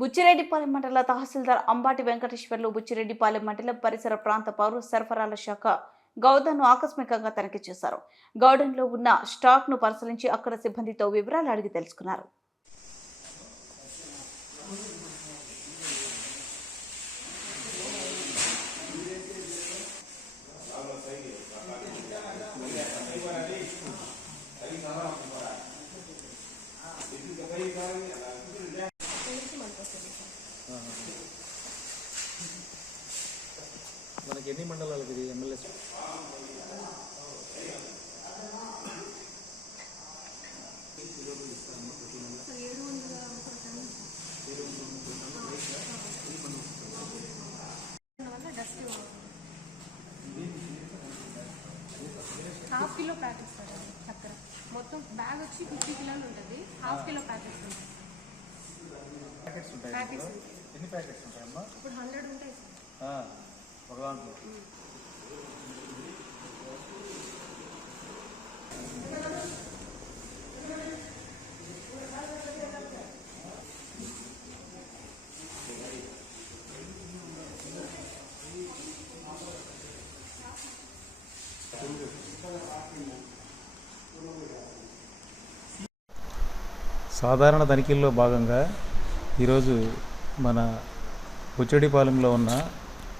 బుచ్చిరెడ్డిపాలెం మండల తహసీల్దార్ అంబాటి వెంకటేశ్వర్లు బుచ్చిరెడ్డిపాలెం మండల పరిసర ప్రాంత పౌర సరఫరాల శాఖ గౌదన్ను ఆకస్మికంగా తనిఖీ చేశారు. గౌడన్లో ఉన్న స్టాక్ను పరిశీలించి అక్కడ సిబ్బందితో వివరాలు అడిగి తెలుసుకున్నారు. మనకి ఎన్ని మండలాలకు ఇది ఎమ్మెల్యే హాఫ్ కిలో ప్యాకెట్స్ చక్కెర. మొత్తం బ్యాగ్ వచ్చి ఫిఫ్టీ కిలోలు ఉంటుంది. హాఫ్ కిలో ప్యాకెట్స్ ఉంటాయి. ప్యాకెట్స్ ఉంటాయి? ఎన్ని ప్యాకెట్స్ ఉంటాయమ్మా? ఇప్పుడు హండ్రెడ్ ఉంటాయి సార్. సాధారణ తనిఖీల్లో భాగంగా ఈరోజు మన బుచ్చడిపాలెంలో ఉన్న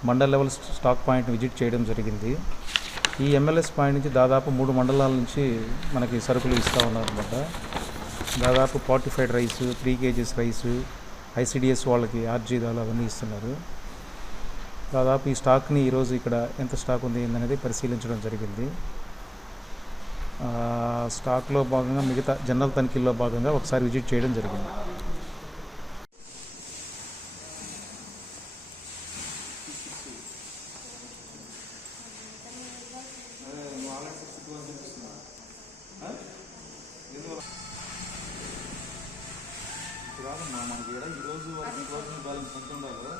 mandal level stock point visit చేయడం జరిగింది. ఈ ఎంఎల్ఎస్ పాయింట్ నుంచి దాదాపు మూడు మండలాల నుంచి మనకి సరుకులు ఇస్తూ ఉన్నారనమాట దాదాపు fortified rice three kgs rice ICDS వాళ్ళకి ఆర్జీదాలు అవన్నీ ఇస్తున్నారు. దాదాపు ఈ స్టాక్ని ఈరోజు ఇక్కడ ఎంత స్టాక్ ఉంది ఏందనేది పరిశీలించడం జరిగింది. స్టాక్లో భాగంగా మిగతా జనరల్ తనిఖీల్లో భాగంగా ఒకసారి విజిట్ చేయడం జరిగింది. కాదమ్మా మనకి ఈడ ఈ రోజు వరకు క్లోజింగ్ బ్యాలెన్స్ ఎంత ఉండాలో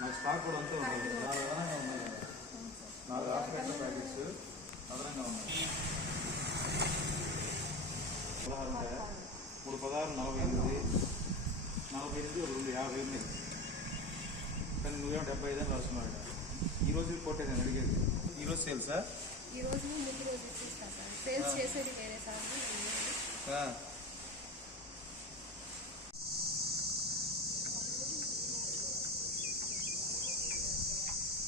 నాకు స్టాక్ కూడా అంతే ఉండాలి. నా అదనంగా ఉన్నాయి. నాలుగు హాఫ్ గంటల ప్యాకెట్స్ అదనంగా ఉన్నాయి. పదహారు ఉంటాయా? మూడు పదహారు నలభై ఎనిమిది. నలభై ఎనిమిది ఒక రెండు యాభై ఉన్నాయి. కానీ నువ్వేమో డెబ్బై ఐదు అని రాస్తున్నాడు ఈ రోజు రిపోర్ట్ నేను అడిగేది? ఈ రోజు సేల్సా ఈ రోజు ముందు రోజు ఇచ్చేస్తా సార్. సేల్స్ చేసేది వేరే సార్.